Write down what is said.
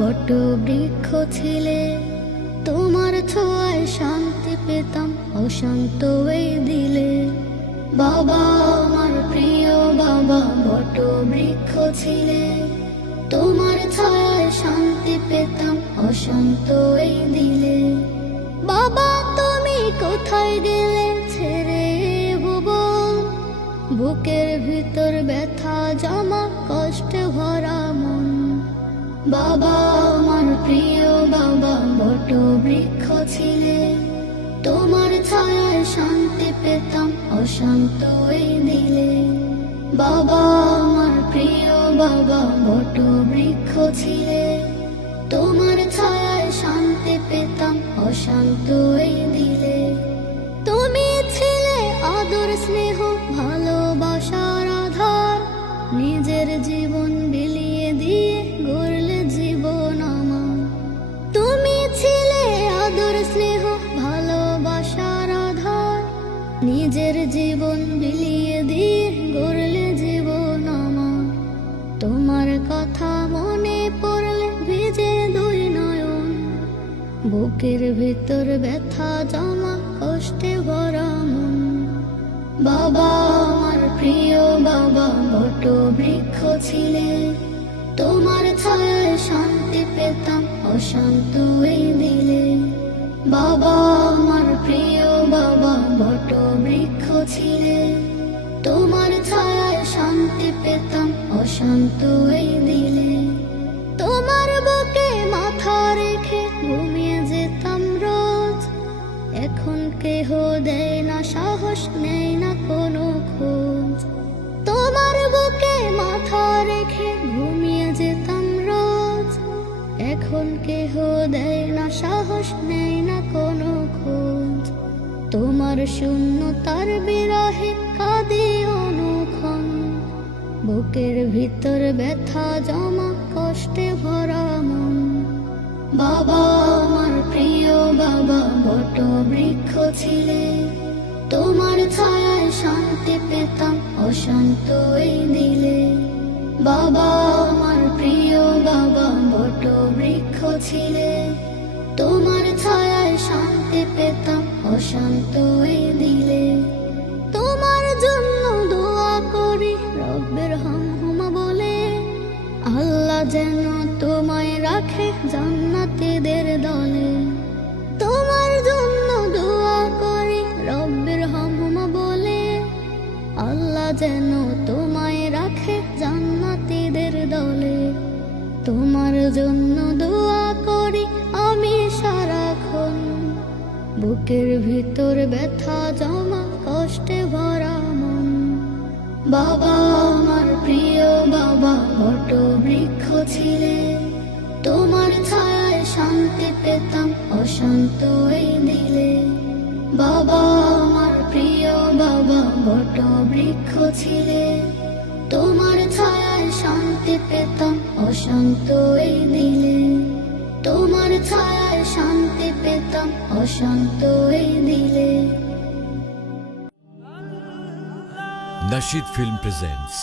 বট বৃক্ষ ছিলে, তোমার ছোঁয়ায় শান্তি পেতাম অশান্ত এই দিলে। বাবা আমার প্রিয় বাবা বট বৃক্ষ ছিলে, তোমার ছায়ায় শান্তি পেতাম অশান্ত এই দিলে। বাবা তুমি কোথায় গেলে ছেড়ে ভুবন, বুকের ভিতর ব্যথা জমা কষ্টে ভরা মন। বাবা আমার প্রিয় বাবা বট বৃক্ষ ছিলে, তোমার ছায়ায় শান্তি পেতাম অশান্ত এই দিলে। বাবা আমার প্রিয় বাবা বট বৃক্ষ ছিলে, তোমার ছায়ায় শান্তি পেতাম অশান্ত এই দিলে। তুমি ছিলে আদর স্নেহ ভালোবাসার আধার, নিজের জীবন বিলিয়ে দিয়ে গড়লে জীবন আমার। তুমি ছিলে আদর স্নেহ ভালোবাসার আধার, নিজের জীবন বিলিয়ে দিয়ে গড়লে জীবন আমার। তোমার কথা মনে পড়লে ভিজে দুই নয়ন, বুকের ভিতর ব্যথা জমা কষ্টে ভরা মন। বাবা আমার প্রিয় বাবা বট বৃক্ষ ছিলে, তোমার ছায়ায় শান্তি পেতাম অশান্ত এই দিলে। বাবা আমার প্রিয় বাবা বট বৃক্ষ ছিলে, তোমার ছায়ায় শান্তি পেতাম অশান্ত এই দিলে। তোমার বুকে মাথা রেখে ঘুমিয়ে যেতাম রোজ, এখন কেহ দেয় না সাহস নেয় না কোনো খোঁজ। তোমার বুকে মাথা রেখে ঘুমিয়ে যেতাম রোজ, এখন কেহ দেয় না সাহস নেয় না কোনো খোঁজ। তোমার শূন্যতার বিরহে কাঁদি অনুক্ষণ, বুকের ভিতর ব্যথা জমা কষ্টে ভরা মন। বাবা আমার প্রিয় বাবা বট বৃক্ষ ছিলে, তোমার ছায়ায় শান্তি পেতাম অশান্ত এই দিলে। বাবা আমার প্রিয় বাবা বট বৃক্ষ ছিলে, তোমার ছায়ায় শান্তি পেতাম অশান্ত এই দিলে। তোমার জন্য দোয়া করি রব্বের হামহুমা বলে, আল্লাহ যেন তোমায় রাখে জান্নাতীদের দলে। তোমার জন্য দোয়া করি রব্বের হামহুমা বলে, আল্লাহ যেন তোমায় রাখে জান্নাতীদের দলে। তোমার জন্য দোয়া করি আমি সারাক্ষণ, বুকের ভিতর ব্যথা জমা কষ্টে ভরা মন। বাবা আমার প্রিয় বাবা বট বৃক্ষ ছিলে, তোমার ছায়ায় শান্তি পেতাম অশান্ত এই দিলে। বাবা আমার প্রিয় বাবা বট বৃক্ষ ছিলে, তোমার ছায়ায় শান্তি পেতাম অশান্ত এই দিলে। তোমার ছায়ায় শান্তি পেতাম অশান্ত এই দিলে। Nasheed Film presents